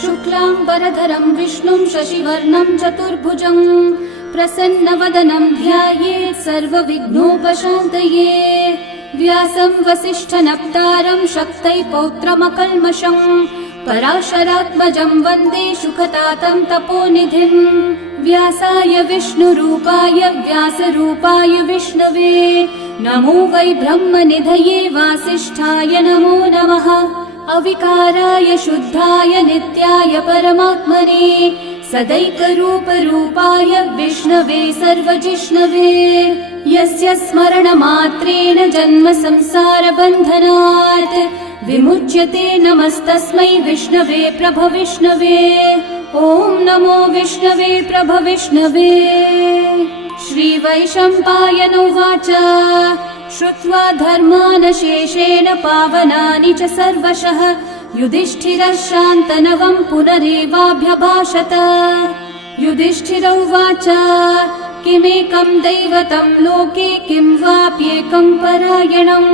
शुक्लाम्बरधरं विष्णुं शशिवर्णं चतुर्भुजं प्रसन्नवदनं ध्यायेत् सर्वविघ्नोपशान्तये। व्यासं वसिष्ठनप्तारं शक्तै पौत्रमकल्मषं पराशरात्मजं वन्दे शुकतातं तपोनिधिं। व्यासाय विष्णुरूपाय व्यासरूपाय विष्णवे नमो वै ब्रह्मनिधये वासिष्ठाय नमो नमः। अविकाराय शुद्धाय नित्याय परमात्मने सदैकरूपरूपाय विष्णवे सर्वजिष्णवे। यस्य स्मरणमात्रेण जन्म संसारबन्धनात् विमुच्यते नमस्तस्मै विष्णवे प्रभविष्णवे। ॐ नमो विष्णवे प्रभविष्णवे। श्रीवैशम्पायन उवाच श्रुत्वा धर्मानशेषेण पावनानि च सर्वशः युधिष्ठिरः शान्तनवं पुनरेवाभ्यभाषत। युधिष्ठिर उवाच किमेकं दैवतं लोके किं वाप्येकं परायणं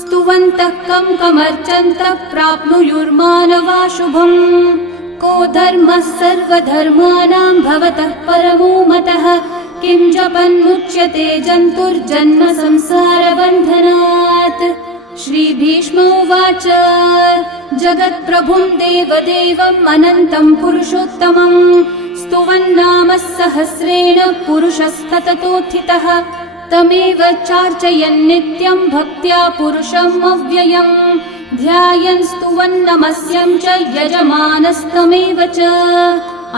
स्तुवन्तः कं कमर्चन्तः प्राप्नुयुर्मानवा शुभम्। को धर्मः सर्वधर्माणां भवतः परमो मतः किं जपन्मुच्यते जन्तुर्जन्म संसारबन्धनात्। श्रीभीष्म उवाच जगत्प्रभुं देवदेवम् अनन्तं पुरुषोत्तमं स्तुवन्नामः सहस्रेण पुरुषस्तततोत्थितः तमेव चार्चयन् नित्यं भक्त्या पुरुषम् अव्ययम् ध्यायन् स्तुवन्नमस्यं च यजमानस्तमेव च।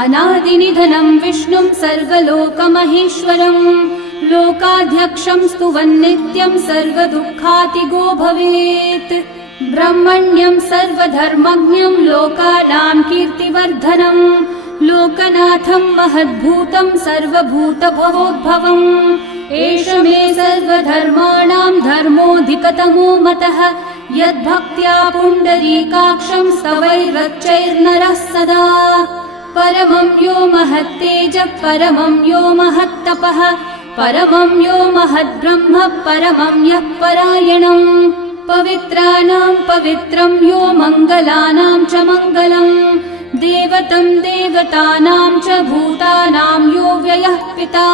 अनादिनिधनं विष्णुं सर्वलोकमहेश्वरं लोकाध्यक्षं स्तुवन्नित्यं सर्वदुःखातिगो भवेत्। ब्रह्मण्यं सर्वधर्मज्ञं लोकानां कीर्तिवर्धनं लोकनाथं महद्भूतं सर्वभूतभवोद्भवम्। एष मे सर्वधर्माणां धर्मोऽधिकतमो मतः यद्भक्त्या पुण्डरीकाक्षं स्तवैरर्चैर्नरः सदा। परमं यो महत्तेजः परमं यो महत्तपः परमं यो महद्ब्रह्म परमं यः परायणम्। पवित्राणां पवित्रं यो मङ्गलानां च मङ्गलम् देवतं देवतानां च भूतानां यो व्ययः पिता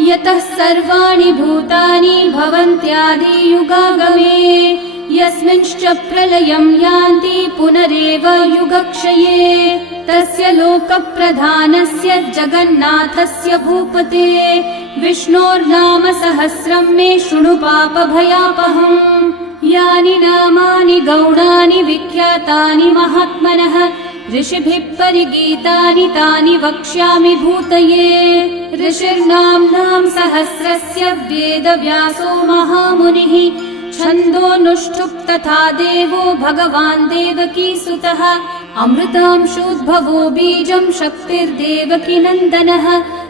यतः सर्वाणि भूतानि भवन्त्यादियुगागमे यस्मिंश्च प्रलयं यान्ति पुनरेव युगक्षये तस्य लोकप्रधानस्य जगन्नाथस्य भूपते विष्णोर्नाम सहस्रं मे शृणु पापभयापहम्। यानि नामानि गौणानि विख्यातानि महात्मनः ऋषिभिः परिगीतानि तानि वक्ष्यामि भूतये। ऋषिर्नाम्नां सहस्रस्य वेदव्यासो महामुनिः छन्दोऽनुष्ठुप् तथा देवो भगवान् देवकीसुतः अमृतांशोद्भवो बीजं शक्तिर्देवकी नन्दनः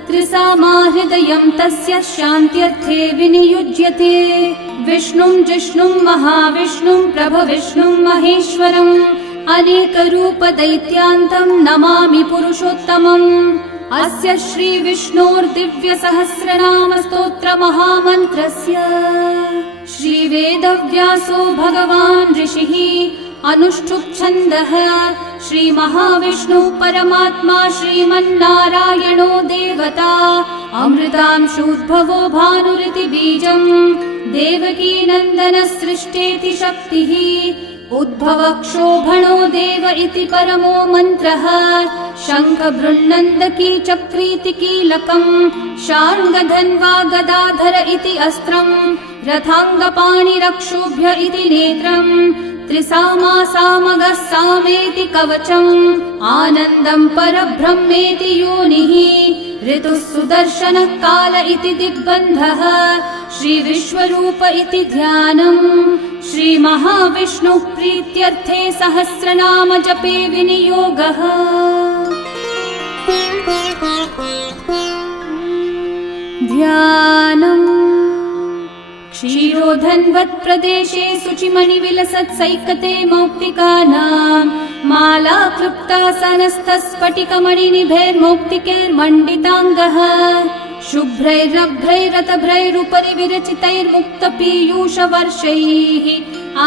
त्रिसामा हृदयं तस्य शान्त्यर्थे विनियुज्यते। विष्णुं जिष्णुं महाविष्णुं प्रभविष्णुं महेश्वरम् अनेकरूपदैत्यान्तं नमामि पुरुषोत्तमम्। अस्य श्रीविष्णोर्दिव्यसहस्रनामस्तोत्रमहामन्त्रस्य श्रीवेदव्यासो भगवान् ऋषिः अनुष्ठुप्छन्दः श्रीमहाविष्णुः परमात्मा श्रीमन्नारायणो देवता अमृतांशोद्भवो भानुरिति बीजम् देवकी नन्दनसृष्टेति शक्तिः उद्भवक्षोभणो देव इति परमो मन्त्रः शङ्खबृन्नन्दकी चक्रीति कीलकम् शार्ङ्गधन्वा गदाधर इति अस्त्रम् रथाङ्गपाणिरक्षोभ्य इति नेत्रम् त्रिसामा सामगः सामेति कवचम् आनन्दम् परब्रह्मेति योनिः ऋतुः सुदर्शनः काल इति दिग्बन्धः श्रीविश्वरूप इति ध्यानम् श्रीमहाविष्णुः प्रीत्यर्थे सहस्रनाम जपे विनियोगः। ध्यानम् क्षीरोधन्वत् प्रदेशे शुचिमणिविलसत्सैकते मौक्तिकानाम् माला क्लृप्तासनस्थस्फटिकमणिनिभैर्मौक्तिकैर्मण्डिताङ्गः शुभ्रैरभ्रैरतभ्रैरुपरि विरचितैर्मुक्तपीयूषवर्षैः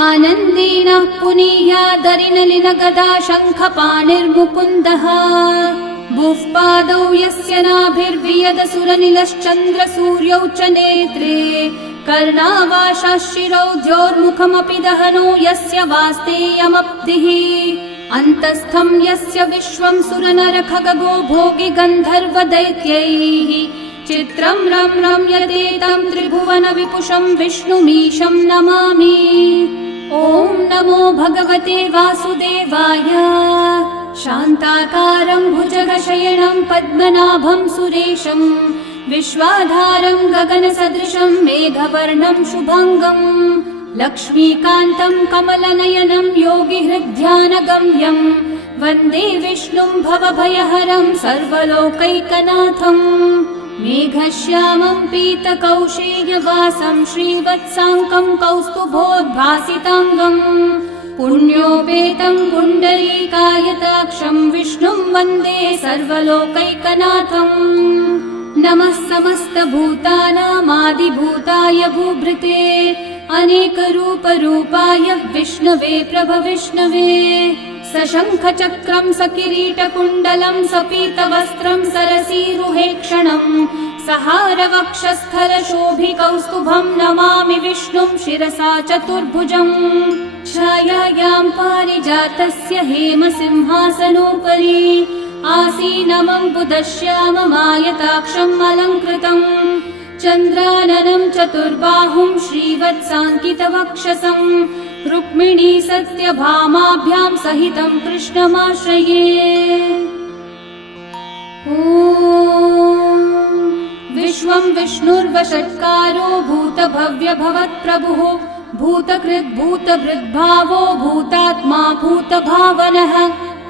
आनन्देन पुनीयादरिनलिनगदा शङ्खपाणिर्मुकुन्दः भुः पादौ यस्य नाभिर्वियदसुरनिलश्चन्द्रसूर्यौ च नेत्रे कर्णावाशाशिरौ द्योर्मुखमपि दहनो यस्य वास्तेयमब्धिः अन्तस्थं यस्य विश्वं सुरनरखगो भोगि गन्धर्वदैत्यैः चित्रं रं रम्यते तं त्रिभुवनविपुषं विष्णुमीशं नमामि। ॐ नमो भगवते वासुदेवाय। शान्ताकारं भुजगशयनं पद्मनाभं सुरेशं विश्वाधारं गगनसदृशं मेघवर्णं शुभाङ्गं लक्ष्मीकान्तं कमलनयनं योगिहृद्ध्यानगम्यं वन्दे विष्णुं भवभयहरं सर्वलोकैकनाथम् मेघश्यामं पीतकौशेयवासं श्रीवत्साङ्कं कौस्तुभोद्भासिताङ्गं पुण्योपेतं पुण्डरीकायताक्षं विष्णुं वन्दे सर्वलोकैकनाथम् नमः समस्तभूतानामादिभूताय भूभृते अनेकरूपरूपाय विष्णवे प्रभविष्णवे सशङ्खचक्रं सकिरीटकुण्डलं सपीतवस्त्रं सरसीरुहेक्षणं सहारवक्षस्थलशोभिकौस्तुभं नमामि विष्णुं शिरसा चतुर्भुजम् छायायां पारिजातस्य हेमसिंहासनोपरि आसीनमम्बुदश्याममायताक्षम् अलङ्कृतम् चन्द्राननं चतुर्बाहुं श्रीवत्साङ्कितवक्षसं रुक्मिणी सत्यभामाभ्यां सहितं कृष्णमाश्रये। ॐ विश्वं विष्णुर्वषट्कारो भूतभव्यभवत्प्रभुः भूतकृद्भूतभृद्भावो भूतात्मा भूतभावनः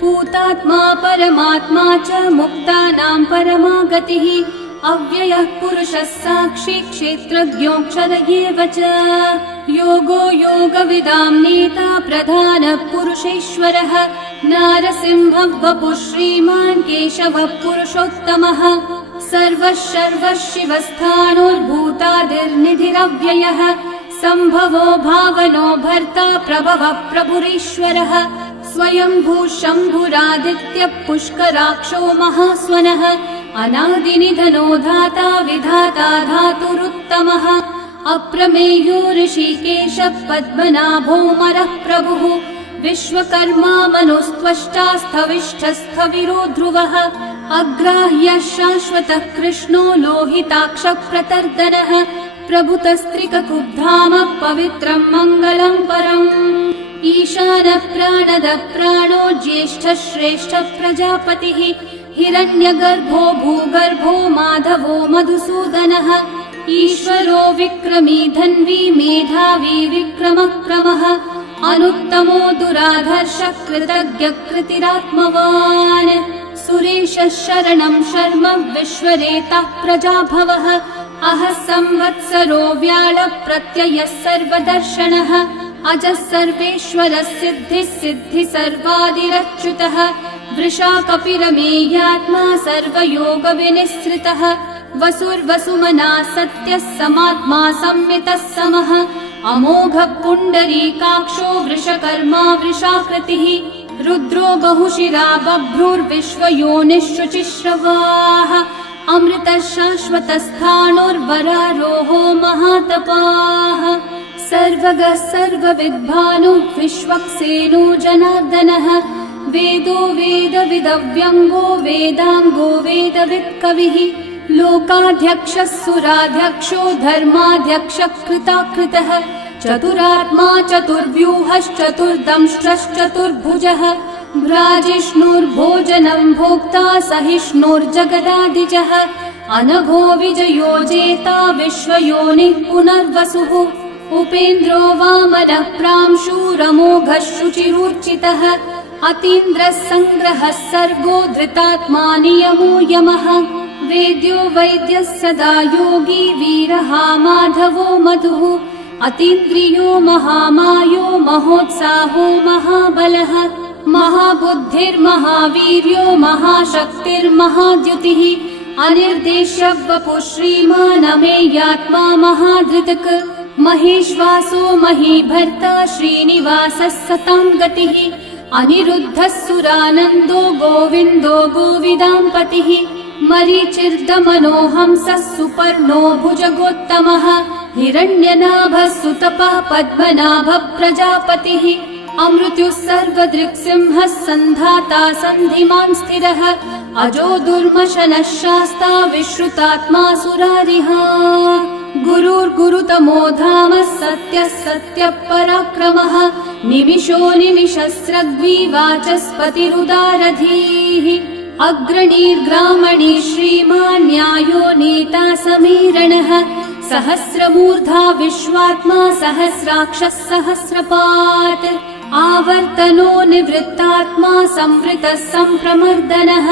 भूतात्मा परमात्मा च मुक्तानां परमागतिः अव्ययः पुरुषः साक्षी क्षेत्रज्ञोऽक्षर एव च योगो योगविदां नेता प्रधानः पुरुषेश्वरः नारसिंहः वपुः श्रीमान् केशवः पुरुषोत्तमः सर्वः सर्वः शिवस्थाणोर्भूतादिर्निधिरव्ययः सम्भवो भावनो भर्ता प्रभवः प्रभुरीश्वरः स्वयंभू शम्भुरादित्यः पुष्कराक्षो महास्वनः अनादिनिधनो धाता विधाता धातुरुत्तमः अप्रमेयो ऋषिकेशः पद्मनाभोऽमरः प्रभुः विश्वकर्मा मनुस्त्वष्टा स्थविष्ठस्थविरो ध्रुवः अग्राह्यः शाश्वतः कृष्णो लोहिताक्षः प्रतर्दनः प्रभुतस्त्रिककुब्धामः पवित्रं मङ्गलं परम् ईशानः प्राणदः प्राणो ज्येष्ठः श्रेष्ठः प्रजापतिः हिरण्यगर्भो भूगर्भो माधवो मधुसूदनः ईश्वरो विक्रमी धन्वी मेधावी विक्रमक्रमः अनुत्तमो दुराधर्षः कृतज्ञः कृतिरात्मवान् सुरेशः शरणं शर्म विश्वरेतः प्रजाभवः अहः संवत्सरो व्याळः प्रत्ययः सर्वदर्शनः अजः सर्वेश्वरः सिद्धिः सिद्धि सर्वादिरच्युतः वृषा कपिरमेयात्मा सर्वयोगविनिःसृतः वसुर्वसुमना सत्यः समात्मा संवितः समः अमोघः पुण्डरीकाक्षो वृषकर्मा वृषाकृतिः रुद्रो बहुशिरा बभ्रुर्विश्वयोनिः शुचिश्रवाः अमृतः शाश्वतस्थाणुर्वरारोहो महातपाः सर्वगः सर्वविद्भानो विश्वक्सेनो जनार्दनः वेदो वेदविदव्यङ्गो वेदाङ्गो वेदवित्कविः लोकाध्यक्षः सुराध्यक्षो धर्माध्यक्षः कृताकृतः चतुरात्मा चतुर्व्यूहश्चतुर्दंष्ट्रश्चतुर्भुजः भ्राजिष्णुर्भोजनं भोक्ता सहिष्णुर्जगदादिजः अनघो विजयो जेता विश्वयोनिः पुनर्वसुः उपेन्द्रो वामनः प्रांशुरमोघः शुचिरूर्चितः अतीन्द्रः सङ्ग्रहः सर्गो धृतात्मा नियमो यमः वेद्यो वैद्यः सदा योगी वीरः माधवो मधुः अतीन्द्रियो महामायो महोत्साहो महाबलः महाबुद्धिर्महावीर्यो महाशक्तिर्महाद्युतिः अनिर्देश्य वपुः श्रीमान् अमेयात्मा महाधृतक् महेश्वासो महीभर्ता श्रीनिवासः सतां गतिः अनिरुद्धः सुरानन्दो गोविन्दो गोविदाम्पतिः मरीचिर्दमनोहंसः सुपर्णो भुजगोत्तमः हिरण्यनाभः सुतपः पद्मनाभः प्रजापतिः अमृत्युः सर्वदृक्सिंहः सन्धाता सन्धिमान् स्थिरः अजो दुर्मशनः शास्ता विश्रुतात्मा सुरारिः गुरुर्गुरुतमो धामः सत्यः सत्यः पराक्रमः निमिषो निमिषस्रग्वी वाचस्पतिरुदारधीः अग्रणीर्ग्रामणी श्रीमान् न्यायो नेता समीरणः सहस्रमूर्धा विश्वात्मा सहस्राक्षः सहस्रपात् आवर्तनो निवृत्तात्मा संवृतः सम्प्रमर्दनः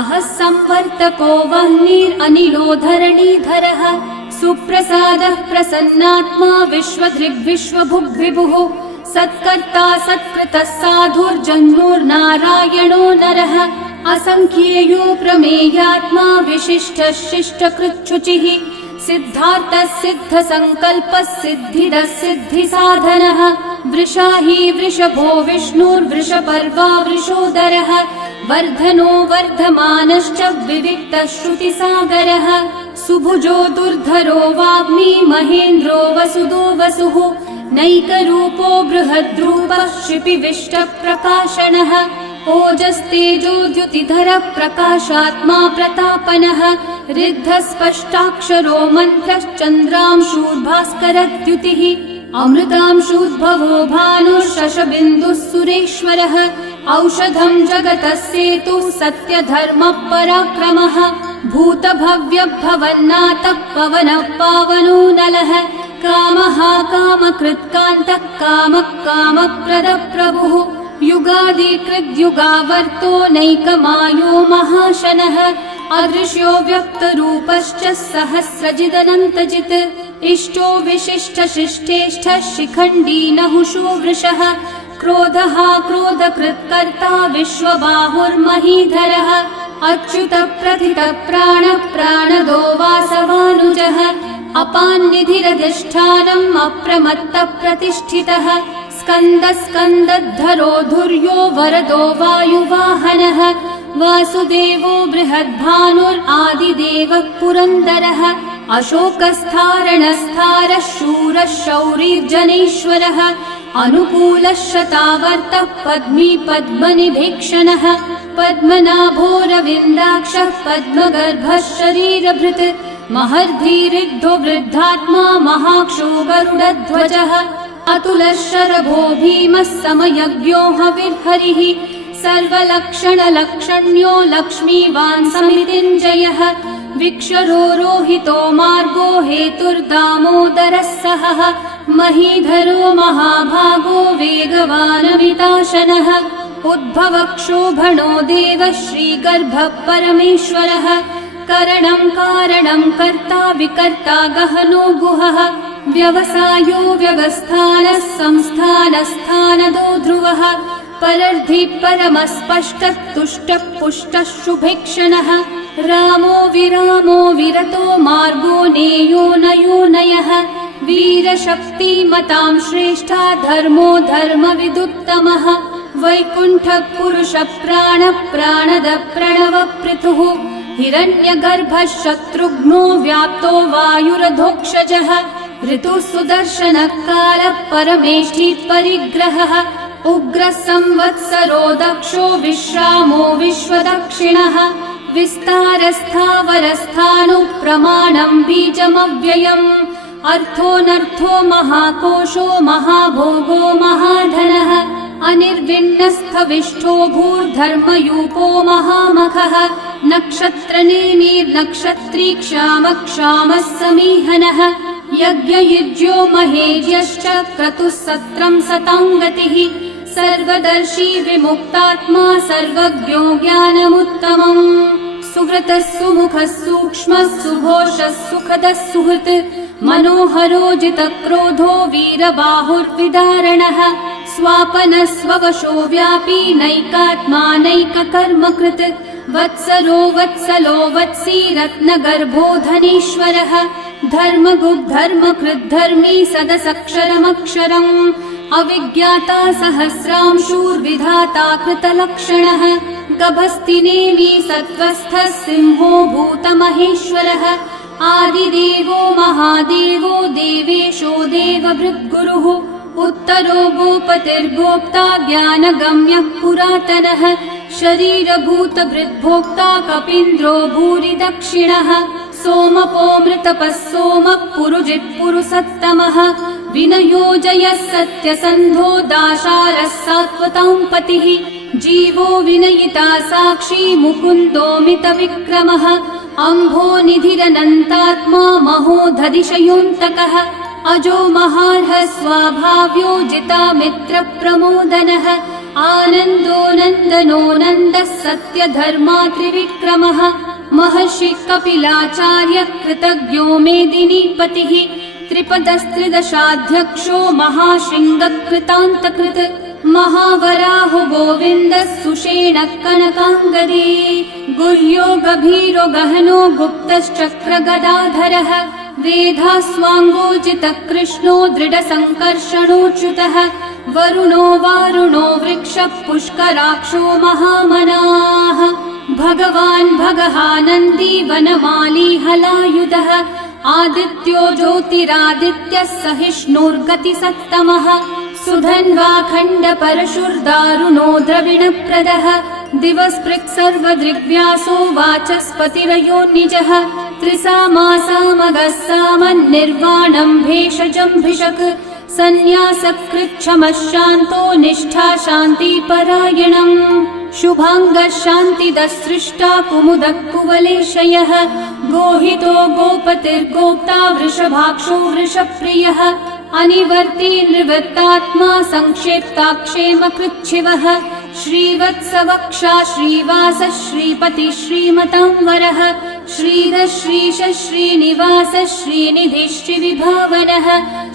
अहः संवर्तको वह्निरनिलो धरणीधरः सुप्रसादः प्रसन्नात्मा विश्वधृग्विश्वभुग्विभुः सत्कर्ता सत्कृतः साधुर्जन्मोर्नारायणो नरः असंख्येयो प्रमेयात्मा विशिष्टः शिष्टकृच्छुचिः सिद्धार्थः सिद्धसङ्कल्पः सिद्धिदः सिद्धिसाधनः वृषाही वृषभो विष्णुर्वृषपर्वा वृषोदरः वर्धनो वर्धमानश्च विविक्तः श्रुतिसागरः सुभुजो दुर्धरो वाग्मी महेन्द्रो वसुदो वसुः नैकरूपो बृहद्रूपः शिपिविष्टप्रकाशनः ओजस्तेजोद्युतिधरः प्रकाशात्मा प्रतापनः ऋद्धस्पष्टाक्षरो मन्त्रश्चन्द्रांशूर्भास्करद्युतिः अमृतांशूद्भवो भानुः शशबिन्दुः सुरेश्वरः औषधं जगतः सेतुः सत्यधर्मः पराक्रमः भूतभव्यभवन्नाथः पवनः पावनो नलः कामः कामकृत्कान्तः कामः कामप्रदः प्रभुः युगादिकृद्युगावर्तो नैकमायो महाशनः अदृश्यो व्यक्तरूपश्च सहस्रजिदनन्तजित् इष्टो विशिष्टशिष्टेष्ठः शिखण्डी नहुषो वृषः क्रोधः क्रोधकृत्कर्ता विश्वबाहुर्महीधरः अच्युतः प्रथितः प्राणः प्राणदो वासवानुजः अपान्निधिरधिष्ठानम् अप्रमत्तः प्रतिष्ठितः स्कन्दस्कन्दद्धरो धुर्यो वरदो वायुवाहनः वासुदेवो बृहद्भानुरादिदेवः पुरन्दरः अशोकस्थारणस्थारः शूरः शौरिर्जनेश्वरः अनुकूलः शतावर्तः पद्मी पद्मनिभीक्षणः पद्मनाभोरविन्दाक्षः पद्मगर्भः शरीरभृत् महर्धिरिग्धो वृद्धात्मा महाक्षो गरुडध्वजः अतुलः शरभो भीमः समयज्ञो हविर्हरिः सर्वलक्षणलक्षण्यो लक्ष्मीवान् समितिञ्जयः विक्षरो रोहितो मार्गो हेतुर्दामोदरः सहः महीधरो महाभागो वेगवानमिताशनः उद्भवक्षोभणो देवः श्रीगर्भः परमेश्वरः करणं कारणं कर्ता विकर्ता गहनो गुहः व्यवसायो व्यवस्थानः संस्थानस्थानदो ध्रुवः परर्धि परमस्पष्टः तुष्टः पुष्टः शुभेक्षणः रामो विरामो विरतो मार्गो नेयो नयो नयः वीरशक्तिमतां श्रेष्ठा धर्मो धर्मविदुत्तमः वैकुण्ठः पुरुषः प्राणः प्राणदः प्रणवपृथुः हिरण्यगर्भः शत्रुघ्नो व्याप्तो वायुरधोक्षजः ऋतुः सुदर्शनः कालः परमेष्ठिः परिग्रहः उग्रः संवत्सरो दक्षो विश्रामो विश्वदक्षिणः विस्तारस्थावरस्थाणुः प्रमाणं बीजमव्ययम् अर्थोऽनर्थो महाकोशो महाभोगो महाधनः अनिर्विण्णस्थविष्ठो भूर्धर्मयूपो महामखः नक्षत्रनेमिर्नक्षत्री क्षामः समीहनः यज्ञयुज्यो महेज्यश्च क्रतुः सत्रं सताङ्गतिः सर्वदर्शी विमुक्तात्मा सर्वज्ञो ज्ञानमुत्तमम् सुहृतः सुमुखः सूक्ष्मः सुघोषः सुखदः सुहृत् मनोहरोजितक्रोधो वीरबाहुर्विदारणः स्वापनः स्ववशो व्यापी नैकात्मा नैककर्मकृत् वत्सरो वत्सलो वत्सी रत्नगर्भो धनेश्वरः धर्मकृद्धर्मी सदसक्षरमक्षरम् अविज्ञाता सहस्रांशूर्विधाता कृतलक्षणः गभस्तिनेमि सत्त्वस्थः सिंहो भूतमहेश्वरः आदिदेवो महादेवो देवेशो देवभृद्गुरुः उत्तरो गोपतिर्गोप्ता ज्ञानगम्यः पुरातनः शरीरभूतभृद्भोक्ता कपीन्द्रो भूरि दक्षिणः सोमपोमृतपः सोमः पुरुजित्पुरुसत्तमः विनयोजयः सत्यसन्धो दाशारः सात्वतां पतिः जीवो विनयिता साक्षी मुकुन्दोमितविक्रमः अम्भो निधिरनन्तात्मा महोदधिशयोऽन्तकः अजो महार्हः स्वाभाव्यो जितामित्रप्रमोदनः आनन्दो नन्दनो नन्दः सत्यधर्मा त्रिविक्रमः महर्षि कपिलाचार्य कृतज्ञो मेदिनीपतिः त्रिपदस्त्रिदशाध्यक्षो महाशृङ्गकृतान्तकृत् महावराहो गोविन्दः सुषेणः कनकाङ्गदे गुह्यो गभीरो गहनो गुप्तश्चक्रगदाधरः वेधास्वाङ्गोचितः कृष्णो दृढसङ्कर्षणोच्युतः वरुणो वारुणो वृक्षः पुष्कराक्षो महामनाः भगवान् भगहानन्दी वनमाली हलायुधः आदित्यो ज्योतिरादित्यः सहिष्णुर्गतिसत्तमः सुधन्वा खण्डपरशुर्दारुणो द्रविणप्रदः दिवस्पृक् सर्वदृग्व्यासो वाचस्पतिरयो निजः त्रिसामासामगः सामन्निर्वाणम् भेषजम्भिषक् सन्न्यासकृच्छमः शान्तो निष्ठा शान्तिपरायणम् शुभाङ्गः शान्तिदः सृष्टा कुमुदः कुवलेशयः गोहितो गोपतिर्गोप्ता वृषभाक्षो वृषप्रियः अनिवर्ती निवृत्तात्मा संक्षेप्ताक्षेमकृच्छिवः श्रीवत्सवक्षा श्रीवासः श्रीपतिः श्रीमतांवरः श्रीधः श्रीशः श्रीनिवासः श्रीनिधिः श्रीविभावनः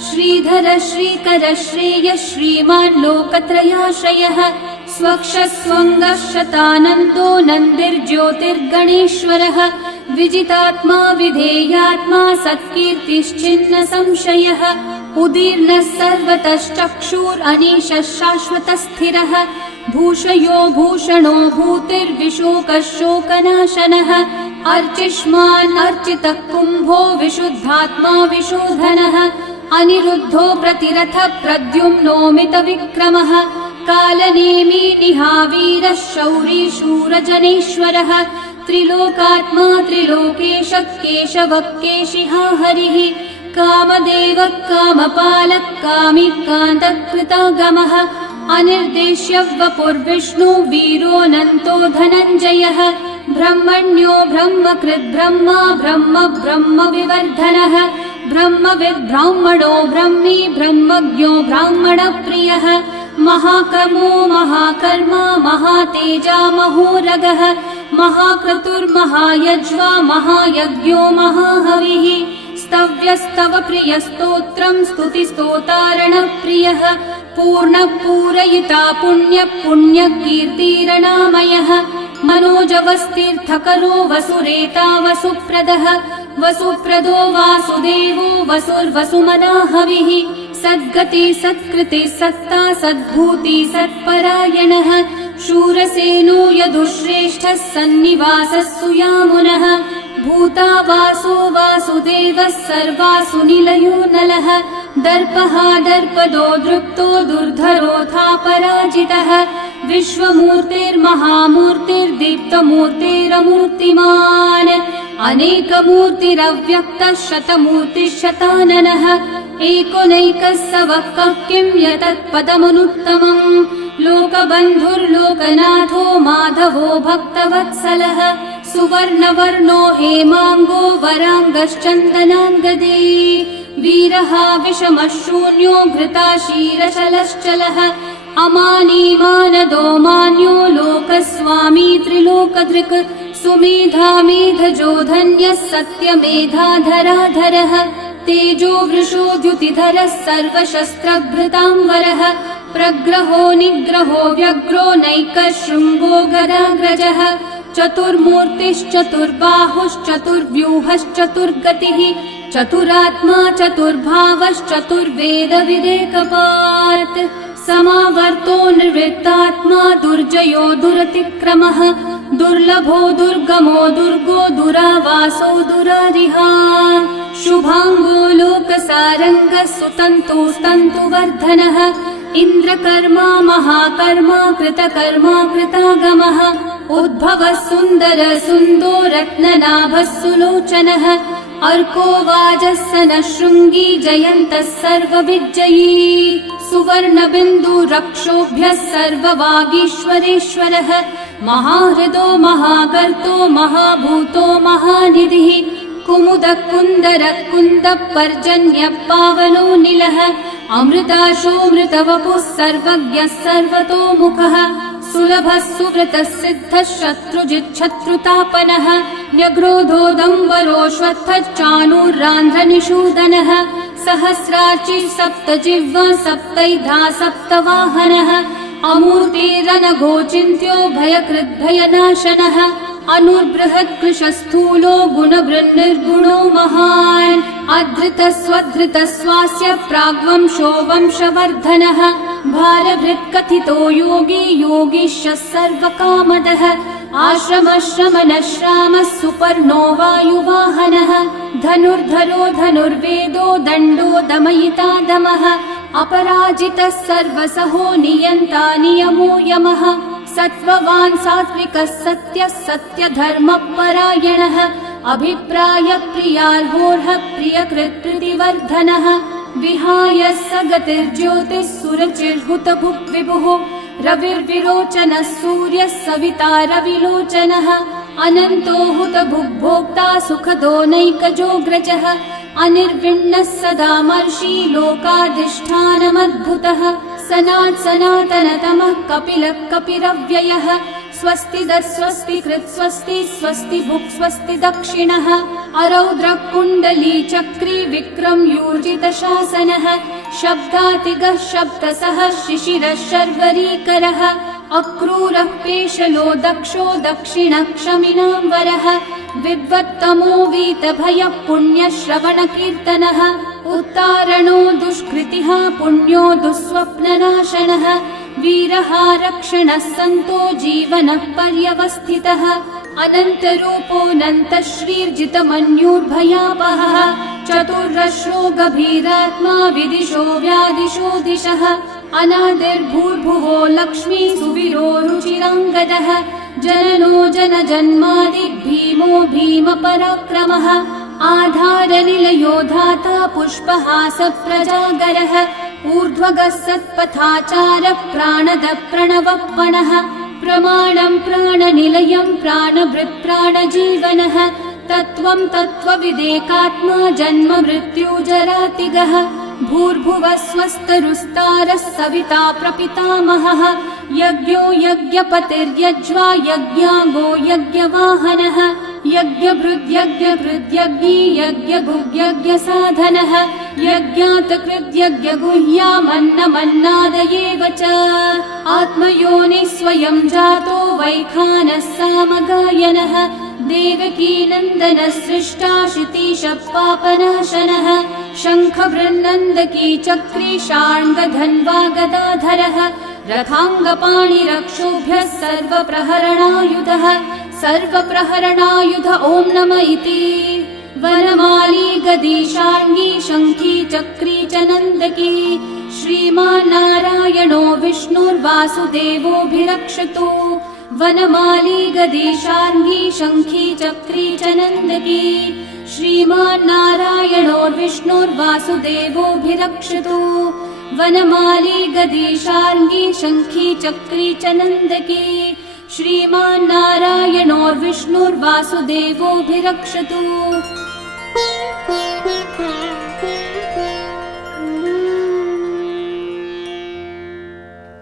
श्रीधरः श्रीकरः श्रेयः श्रीमान् लोकत्रयाश्रयः स्वक्षः स्वङ्गः शतानन्दो नन्दिर्ज्योतिर्गणेश्वरः विजितात्मा विधेयात्मा सत्कीर्तिश्चिन्न संशयः उदीर्णः सर्वतश्चक्षुरनीशः शाश्वतस्थिरः भूषयो भूषणो भूतिर्विशोकः शोकनाशनः अर्चिष्मान् अर्चितः कुम्भो विशुद्धात्मा विशोधनः अनिरुद्धो प्रतिरथ प्रद्युम्नोमितविक्रमः कालनेमी निहावीरः शौरी शूरजनेश्वरः त्रिलोकात्मा त्रिलोकेशः केशवः केशिहा हरिः कामदेवः कामपालः कामिकान्तः कृतागमः अनिर्देश्य वपुर्विष्णु वीरोऽनन्तो धनञ्जयः ब्रह्मण्यो ब्रह्मकृद् ब्रह्मा ब्रह्म ब्रह्मविवर्धनः ब्रह्मविद् ब्राह्मणो ब्रह्मी ब्रह्मज्ञो ब्राह्मणप्रियः महाकर्मो महाकर्मा महातेजा महोरगः महाक्रतुर्महायज्वा महायज्ञो महाहविः स्तव्यस्तव प्रियस्तोत्रम् स्तुतिस्तोतारणप्रियः पूर्णपूरयिता पुण्यकीर्तिरणामयः मनोजवस्तीर्थकरो वसुरेता वसुप्रदः वसुप्रदो वासुदेवो वसुर्वसुमनाहविः सद्गति सत्कृति सत्ता सद्भूति सत्परायणः शूरसेनो यदुश्रेष्ठः सन्निवासः सुयामुनः भूता वासो वासुदेवः सर्वासु निलयो नलः दर्पः दर्पदो दृप्तो दुर्धरोऽथा पराजितः विश्वमूर्तिर्महामूर्तिर्दीप्तमूर्तिरमूर्तिमान् अनेकमूर्तिरव्यक्तः शतमूर्तिः शताननः एकोनैकः स वः किं यतत्पदमनुत्तमम् लोकबन्धुर्लोकनाथो माधवो भक्तवत्सलः सुवर्णवर्णो हेमाङ्गो वराङ्गश्चन्दनाङ्गदे वीरः विषमः शून्यो घृताशीरशलश्चलः अमानी मानदो मान्यो लोकस्वामी त्रिलोकधृक् सुमेधामेधजो धन्यः सत्यमेधाधराधरः तेजो वृषो द्युतिधरः सर्वशस्त्रभृताम्बरः प्रग्रहो निग्रहो व्यग्रो नैकशृङ्गो गदाग्रजः चतुर्मूर्तिश्चतुर्बाहुश्चतुर्व्यूहश्चतुर्गतिः चतुरात्मा चतुर्भावश्चतुर्वेदविदेकपात् समावर्तो निर्वृत्तात्मा दुर्जयो दुरतिक्रमः दुर्लभो दुर्गमो दुर्गो दुरावासो दुरारिहा शुभांगो लोकसारंगः सुतन्तुस्तन्तुवर्धनः इन्द्रकर्मा महाकर्मा कृतकर्मा कृतागमः उद्भवः सुन्दर सुन्दो रत्ननाभः सुलोचनः अर्को वाजस्सनः शृङ्गी जयन्तः सर्वविजयी सुवर्णबिन्दु रक्षोभ्यः सर्ववागीश्वरेश्वरः महाहृदो महागर्तो महाभूतो महानिधिः कुमुदः कुन्दरः कुन्दः पर्जन्यः पावनो निलः अमृताशो मृतवपुः सर्वज्ञः सर्वतोमुखः सुलभः सुव्रतः सिद्धः शत्रुजिच्छत्रुतापनः न्यग्रोधोदम्बरोऽश्वत्थः चाणूरान्ध्रनिषूदनः सहस्रार्ची सप्तजिह्वा सप्तैधा सप्तवाहनः अमूर्तिरनघोचिन्त्यो भयकृद्भयनाशनः अनुर्बृहत्कृशस्थूलो गुणवृन्निर्गुणो महान् अधृतः स्वधृतः स्वास्य प्राग्वंशो वंशवर्धनः भारभृत्कथितो योगी योगीशः सर्वकामदः आश्रमश्रमणः श्रामः सुपर्णो वायुवाहनः धनुर्धरो धनुर्वेदो दण्डो दमयिता दमः अपराजितः सर्वसहो नियन्ता नियमो यमः सत्त्ववान् सात्विकः सत्यः सत्यधर्मपरायणः अभिप्रायप्रियार्होर्हः प्रियकृत्प्रीतिवर्धनः विहाय स गतिर्ज्योतिः सुरचिर्हुतभुक् विभुः रविर्विरोचनः सूर्यः सविता रविलोचनः अनन्तो हुतभुग्भोक्ता सुखदो नैकजोऽग्रजः अनिर्विण्णः सदा मर्षि लोकाधिष्ठानमद्भुतः सनात् सनातनतमः कपिलः कपिरव्ययः स्वस्तिदः स्वस्तिकृत् स्वस्ति स्वस्ति भुक् स्वस्ति दक्षिणः अरौद्रः कुण्डली चक्री विक्रम यूर्जितशासनः शब्दातिगः शब्दसः शिशिरः शर्वरीकरः अक्रूरः पेशलो दक्षो दक्षिणः क्षमिनाम्बरः विद्वत्तमो वीतभयः पुण्यश्रवणकीर्तनः उत्तारणो दुष्कृतिः पुण्यो दुःस्वप्ननाशनः वीरः रक्षणः सन्तो जीवनः पर्यवस्थितः अनन्तरूपोऽनन्तः श्रीर्जितमन्युर्भयापहः चतुर्रश्रो गभीरात्मा विदिशो व्यादिशो दिशः अनादिर्भूर्भुवो लक्ष्मी सुवीरो रुचिराङ्गदः जननो जनजन्मादि भीमो भीमपराक्रमः आधारनिलयो धाता पुष्पहासः प्रजागरः ऊर्ध्वगः सत्पथाचारः प्राणदः प्रणवप्पणः प्रमाणं प्राणनिलयं प्राणभृत् प्राणजीवनः तत्त्वं तत्त्वविदेकात्मा जन्म मृत्युजरातिगः भूर्भुवः स्वस्तरुस्तारः सविता प्रपितामहः यज्ञो यज्ञपतिर्यज्वा यज्ञाङ्गो यज्ञवाहनः यज्ञभृद्यज्ञकृद्यज्ञी यज्ञभुग्यज्ञसाधनः यज्ञातकृद्यज्ञगुह्यामन्नमन्नादयेव च आत्मयोनिः स्वयं जातो वैखानः सामगायनः देवकीनन्दनः सृष्टा शितीशः पापनाशनः शङ्खवृन्नन्दकी चक्री शार्ङ्गधन्वा गदाधरः रथाङ्गपाणिरक्षोभ्यः सर्वप्रहरणायुधः सर्वप्रहरणायुध ॐ नम इति वनमाली गदीशार्ङ्गी शङ्खी चक्री च नन्दकी श्रीमान्नारायणो विष्णुर्वासुदेवोऽभिरक्षतु वनमाली गदीशार्ङ्गी शङ्खी चक्री च नन्दकी श्रीमान्नारायणो विष्णुर्वासुदेवोऽभिरक्षतु वनमाली गदीशार्ङ्गी शङ्खी चक्री च नन्दकी श्रीमान्नारायणो विष्णुर्वासुदेवोऽभिरक्षतु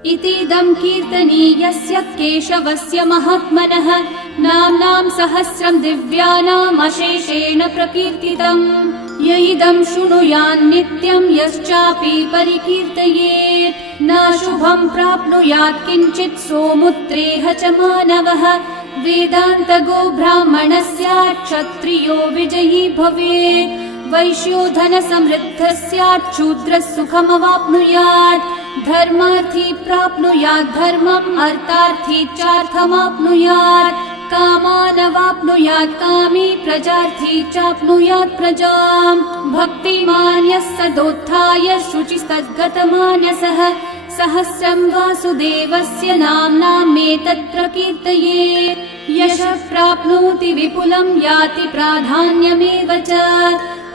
इतीदं कीर्तनीयस्य केशवस्य महात्मनः नाम्नां सहस्रं दिव्यानाम् अशेषेण प्रकीर्तितम्। य इदं शृणुयान् नित्यं यश्चापि परिकीर्तयेत् न शुभं प्राप्नुयात् किञ्चित् सोमुत्रेह च मानवः। वेदान्तगो ब्राह्मणः स्यात् क्षत्रियो विजयी भवेत्। वैश्यो धनसमृद्धः स्यात् शूद्रः सुखमवाप्नुयात्। धर्मार्थी प्राप्नुयात् धर्मम् अर्थार्थी चार्थमाप्नुयात्। कामानवाप्नुयात् कामी प्रजार्थी चाप्नुयात् प्रजाम्। भक्तिमान् यः सदोत्थाय शुचिस्तद्गतमानसः सहस्रं वासुदेवस्य नाम्नामेतत् प्रकीर्तयेत्। यशः प्राप्नोति विपुलं याति प्राधान्यमेव च।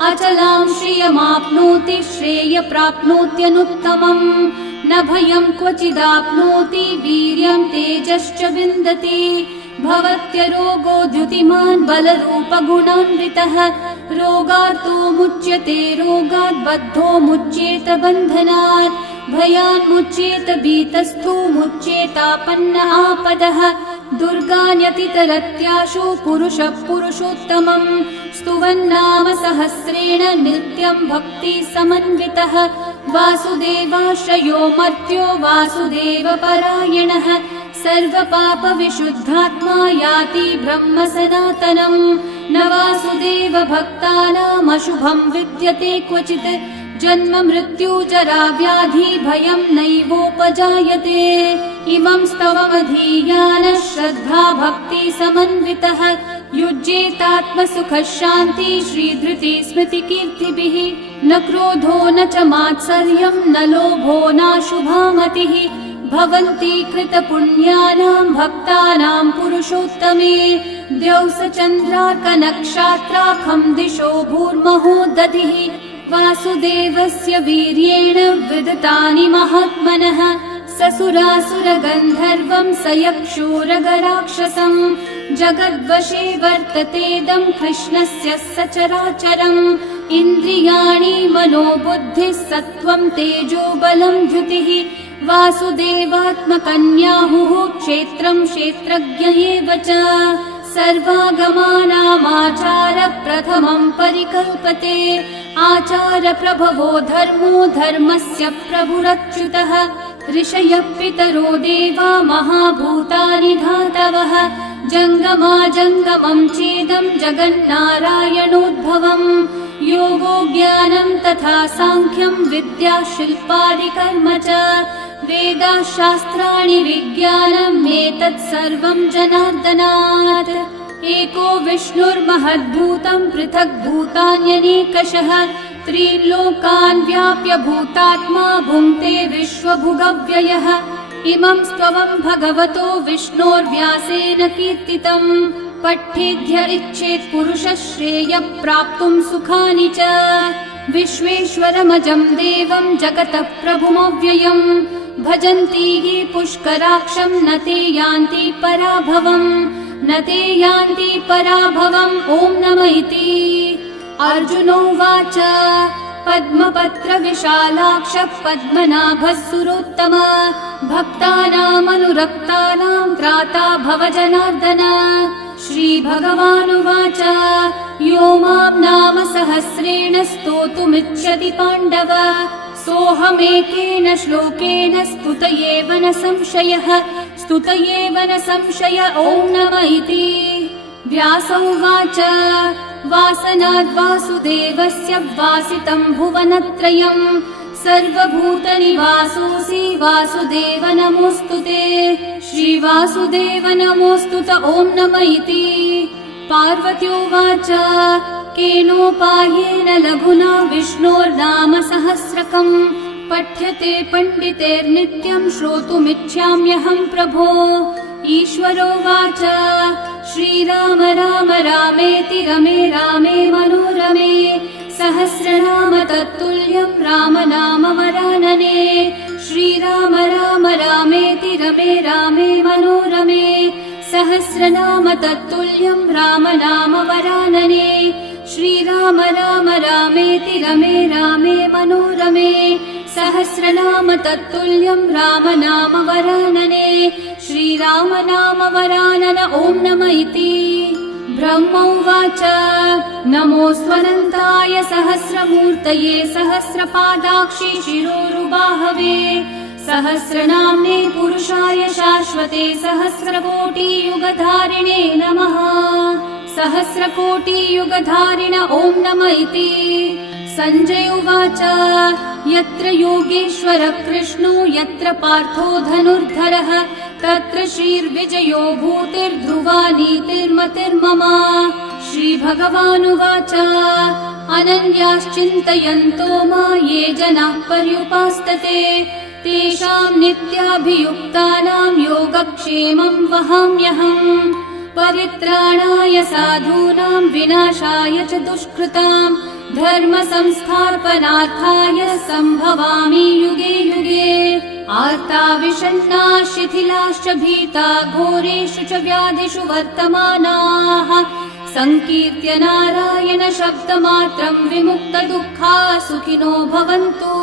अचलां श्रियमाप्नोति श्रेय प्राप्नोत्यनुत्तमम्। न भयं क्वचिदाप्नोति वीर्यं तेजश्च विन्दति। भवत्यरोगो द्युतिमान् बलरूपगुणान्वितः। रोगार्तो मुच्यते रोगात् बद्धो मुच्येत बन्धनात्। भयान्मुच्येत भीतस्थो मुच्येतापन्न आपदः। दुर्गान्यतितरत्याशु पुरुषः पुरुषोत्तमम्। स्तुवन्नाम सहस्रेण नित्यं भक्ति समन्वितः। वासुदेवाश्रयो मर्त्यो वासुदेवपरायणः। सर्वपापविशुद्धात्मा याति ब्रह्म सनातनम्। न वासुदेव भक्तानामशुभं विद्यते क्वचित्। जन्म मृत्यु जरा व्याधि भयं नैवोपजायते। इमं स्तवमधीयानः श्रद्धा भक्ति समन्वितः। युज्येतात्मसुखः शान्ति श्रीधृति स्मृतिकीर्तिभिः। न क्रोधो न च मात्सर्यं न लोभो नाशुभा मतिः। भवन्ति कृतपुण्यानां भक्तानां पुरुषोत्तमे। द्यौसचन्द्रार्कनक्षत्राखं दिशो भूर्महो दधिः। वासुदेवस्य वीर्येण विदतानि महात्मनः। ससुरासुरगन्धर्वं सयक्षूरगराक्षसं। जगद्वशे वर्ततेदं कृष्णस्य सचराचरम्। इन्द्रियाणि मनोबुद्धिः सत्त्वं तेजो बलं द्युतिः। वासुदेवात्मकन्याहुः क्षेत्रं क्षेत्रज्ञ एव च। सर्वागमानामाचार प्रथमं परिकल्पते। आचार प्रभवो धर्मो धर्मस्य प्रभुरच्युतः। ऋषयः पितरो देवा महाभूतानि धातवः। जङ्गमाजङ्गमं चेदं जगन्नारायणोद्भवम्। योगो ज्ञानं तथा साङ्ख्यं विद्या शिल्पादिकर्म च। वेदाशास्त्राणि विज्ञानम् एतत् सर्वं जनार्दनात्। एको विष्णुर्महद्भूतं पृथक् भूतान्यनेकशः। त्रीन् लोकान् व्याप्य भूतात्मा भुङ्क्ते विश्वभुगव्ययः। इमं स्तवं भगवतो विष्णोर्व्यासेन कीर्तितम्। पठ्येद्य इच्छेत् पुरुषः श्रेय प्राप्तुं सुखानि च। विश्वेश्वरमजं देवं जगतः प्रभुमव्ययम्। भजन्ति ये पुष्कराक्षं न ते यान्ति पराभवम्। न ते यान्ति पराभवम्। ॐ नमः इति। अर्जुनोवाच पद्मपत्र विशालाक्ष पद्मनाभः सुरोत्तम। भक्तानामनुरक्तानां त्राता भव जनार्दन। श्रीभगवानुवाच यो मां नाम सहस्रेण स्तोतुमिच्छति पाण्डव। सोऽहमेकेन श्लोकेन स्तुतयेव न संशयः। स्तुतयेव न संशय। ॐ नमः इति। व्यास उवाच वासनाद् वासुदेवस्य वासितं भुवनत्रयम्। सर्वभूतनिवासोऽसि वासुदेव नमोऽस्तुते। श्रीवासुदेव नमोऽस्तुत। ॐ नमः इति। पार्वत्योवाच केनोपायेन लघुना विष्णोर्नाम सहस्रकम्। पठ्यते पण्डितेर्नित्यं श्रोतुमिच्छाम्यहं प्रभो। ईश्वरोवाच श्रीराम राम रामेति रमे रामे मनोरमे। सहस्रनाम तत्तुल्यं राम नाम वरानने। श्रीराम राम रामेति रमे रामे मनोरमे। सहस्रनाम तत्तुल्यं राम नाम वरानने। श्रीराम राम रामेति रमे रामे मनोरमे। सहस्रनाम तत्तुल्यं रामनाम वरानने श्रीरामनाम वरानन ॐ नम इति। ब्रह्म उवाच नमोऽस्त्वनन्ताय सहस्रमूर्तये सहस्रपादाक्षि शिरोरुबाहवे सहस्रनाम्ने पुरुषाय शाश्वते सहस्रकोटियुगधारिणे नमः। सहस्रकोटियुगधारिण ॐ नम इति। सञ्जय उवाच यत्र योगेश्वर कृष्णो यत्र पार्थो धनुर्धरः तत्र श्रीर्विजयो भूतिर्ध्रुवा नीतिर्मतिर्मम। श्रीभगवानुवाच अनन्याश्चिन्तयन्तो मा ये जनाः पर्युपासते तेषां नित्याभियुक्तानां योगक्षेमं वहाम्यहम्। परित्राणाय साधूनां विनाशाय च दुष्कृतां धर्म संस्थापनार्थाय सम्भवामि युगे युगे। आर्ता विषण्णा शिथिलाश्च भीता घोरेषु च व्याधिषु वर्तमानाः संकीर्त्य नारायण शब्दमात्रं विमुक्तदुःखा सुखिनो भवन्तु।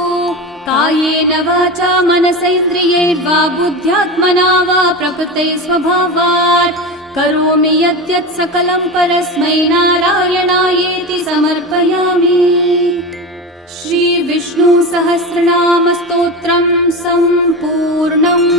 कायेन वाचा मनसेन्द्रियैर्वा बुद्ध्यात्मना वा प्रकृते स्वभावात् करोमि यद्यत् सकलं परस्मै नारायणायेति समर्पयामि। श्री विष्णु सहस्रनाम स्तोत्रम् सम्पूर्णम्।